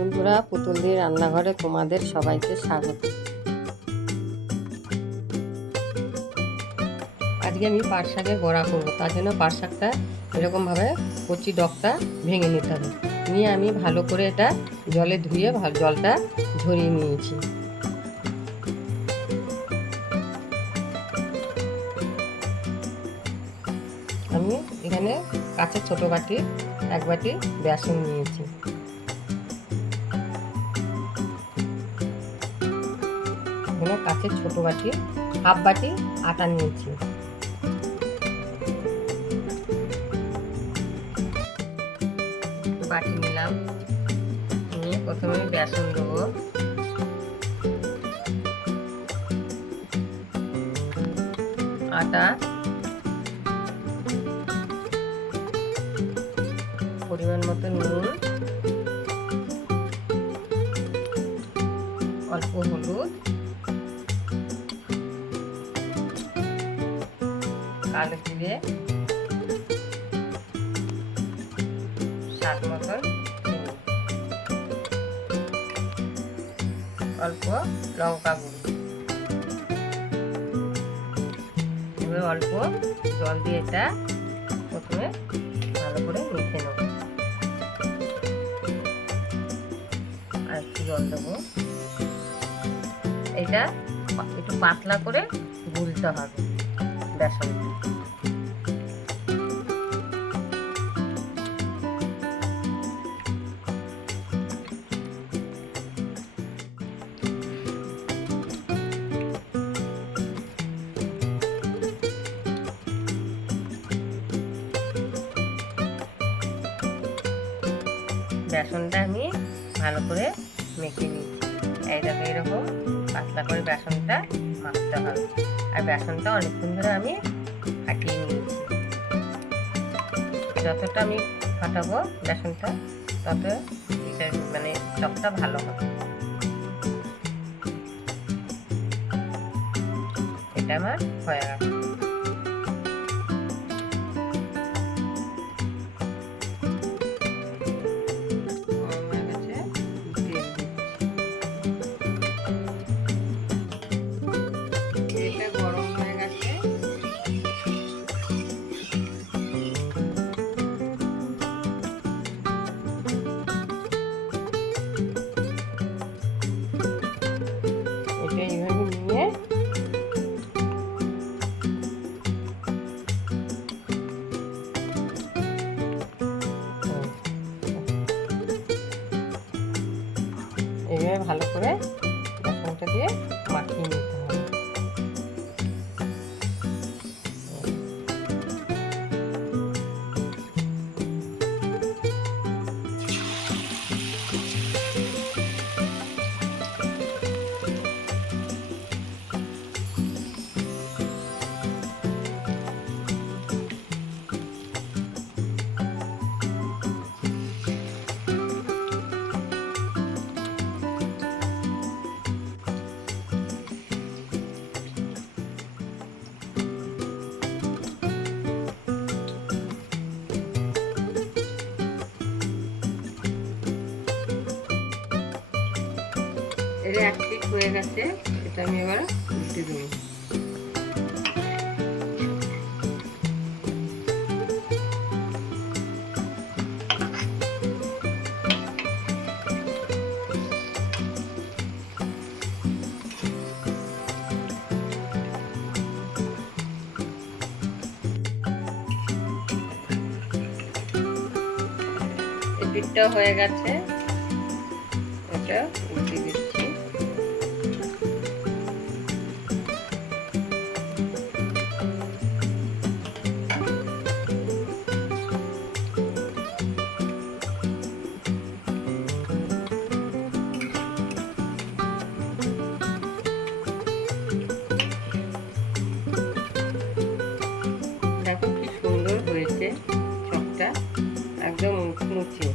বন্ধুরা, পুতুলদির রান্নাঘরে তোমাদের সবাইকে স্বাগত। আজকে আমি পাট শাকের বড়া করবো। তার জন্য পাট শাকটা এরকমভাবে কচি ডগটা ভেঙে নিতে হবে। নিয়ে আমি ভালো করে এটা জলে ধুয়ে জলটা ঝরিয়ে নিয়েছি। আমি এখানে কাঁচের ছোটো বাটি 1 বাটি বেসন নিয়েছি। এখানে কাঁচের ছোটো বাটি 1/2 বাটি আটা নিয়েছি। বাটি নিলাম, নিয়ে প্রথমে বেসন দেবো। আটা, পরিমাণ মতো নুন, অল্প হলুদ, কালো জিরে, স্বাদ মতন চিনি, অল্প লঙ্কা গুঁড়ো। এবার অল্প জল দিয়ে এটা প্রথমে ভালো করে মেখে নেব। আর একটু জল দেবো। এটা একটু পাতলা করে গুলতে হবে বেসনটা। বেসনটা আমি ভালো করে মেখে নিচ্ছি। এই দেখো, এরকম পাতলা করে বেসনটা মাখতে হবে। আর বেসনটা অনেকক্ষণ ধরে আমি ফাটিয়ে নিয়েছি। যতটা আমি ফাটাবো বেসনটা, তত এটা মানে চপটা ভালো হবে। এটা আমার হয়ে গেছে। এইভাবে নিয়ে এইভাবে ভালো করে বেসনটা দিয়ে মাখিয়ে নিতে হবে। এটা 1 পিঠ হয়ে গেছে। এটা আমি এবার উল্টে দেবো। এই পিঠটা হয়ে গেছে, এটা উল্টে দিচ্ছি। দেখো কি সুন্দর হয়েছে চপটা, একদম মুচমুচে।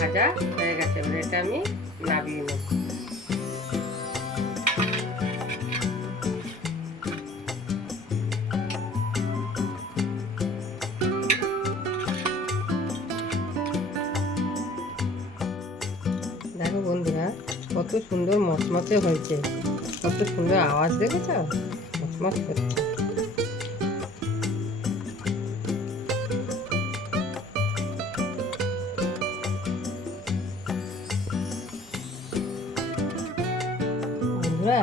ভাজা হয়ে গেছে, এবার এটা আমি নামিয়ে নেব। দেখো বন্ধুরা, কত সুন্দর মচমচে হয়েছে, কত সুন্দর আওয়াজ দেখেছ, মচমচ করছে। বন্ধুরা,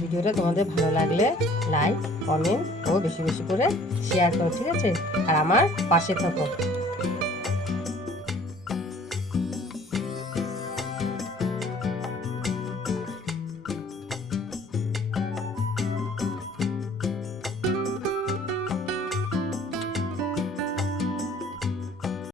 ভিডিওটা তোমাদের ভালো লাগলে লাইক, কমেন্ট ও বেশি বেশি করে শেয়ার করো, ঠিক আছে? আর আমার পাশে থাকো।